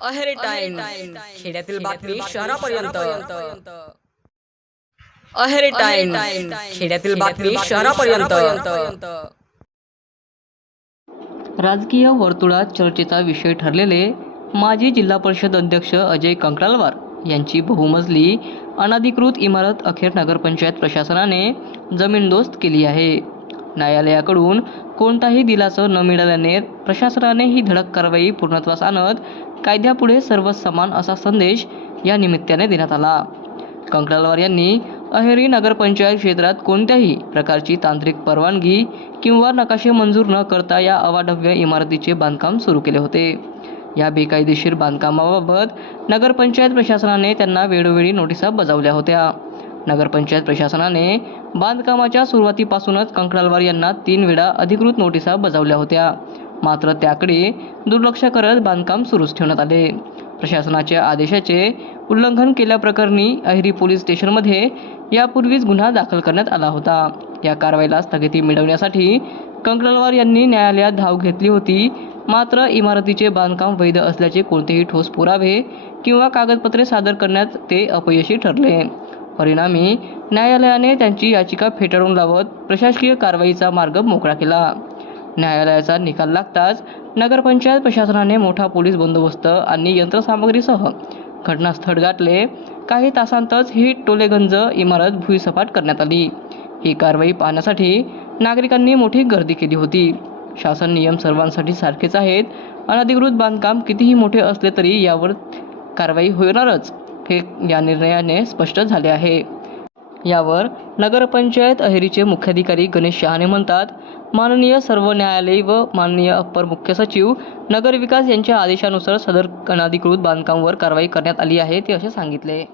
Aheri time खेड्यातील बातमी शहरापर्यंत. अहेरी टाइम खेड्यातील बातमी शहरापर्यंत. राजकीय वर्तुळात चर्चेचा विषय ठरलेले माजी जिल्हा परिषद अध्यक्ष अजय कंकरालवार यांची बहुमजली अनधिकृत इमारत अखेर नगरपंचायत प्रशासनाने जमीनदोस्त केली आहे. न्यायालयाकडून कोणताही दिलासा न मिळाल्याने प्रशासनाने ही धडक कारवाई पूर्णत्वास आणत कायद्यापुढे सर्व समान असा संदेश या निमित्ताने देण्यात आला. कंकरालवार यांनी अहेरी नगरपंचायत क्षेत्रात कोणत्याही प्रकारची तांत्रिक परवानगी किंवा नकाशे मंजूर न करता या अवाढव्य इमारतीचे बांधकाम सुरू केले होते. या बेकायदेशीर बांधकामाबाबत नगरपंचायत प्रशासनाने त्यांना वेळोवेळी नोटिसा बजावल्या होत्या. नगरपंचायत प्रशासनाने बांधकामाच्या सुरुवातीपासूनच कंकरालवार यांना तीन वेळा अधिकृत नोटिसा बजावल्या होत्या. मात्र त्याकडे दुर्लक्ष करत बांधकाम सुरूच ठेवण्यात आले. प्रशासनाच्या आदेशाचे उल्लंघन केल्याप्रकरणी अहिरी पोलीस स्टेशनमध्ये यापूर्वीच गुन्हा दाखल करण्यात आला होता. या कारवाईला स्थगिती मिळवण्यासाठी कंकलवार यांनी न्यायालयात धाव घेतली होती. मात्र इमारतीचे बांधकाम वैध असल्याचे कोणतेही ठोस पुरावे किंवा कागदपत्रे सादर करण्यात ते अपयशी ठरले. परिणामी न्यायालयाने त्यांची याचिका फेटाळून लावत प्रशासकीय कारवाईचा मार्ग मोकळा केला. न्यायालयाचा निकाल लागताच नगरपंचायत प्रशासनाने मोठा पोलीस बंदोबस्त आणि यंत्रसामग्रीसह घटनास्थळ गाठले. काही तासांतच ही टोलेगंज इमारत भुईसपाट करण्यात आली. ही कारवाई पाहण्यासाठी नागरिकांनी मोठी गर्दी केली होती. शासन नियम सर्वांसाठी सारखेच आहेत. अनधिकृत बांधकाम कितीही मोठे असले तरी यावर कारवाई होणारच हे या निर्णयाने स्पष्ट झाले आहे. यावर नगरपंचायत अहेरीचे मुख्याधिकारी गणेश शहाणे म्हणतात माननीय सर्व न्यायालय व माननीय अप्पर मुख्य सचिव नगरविकास यांच्या आदेशानुसार सदर अनाधिकृत बांधकामावर कारवाई करण्यात आली आहे ते असे सांगितले.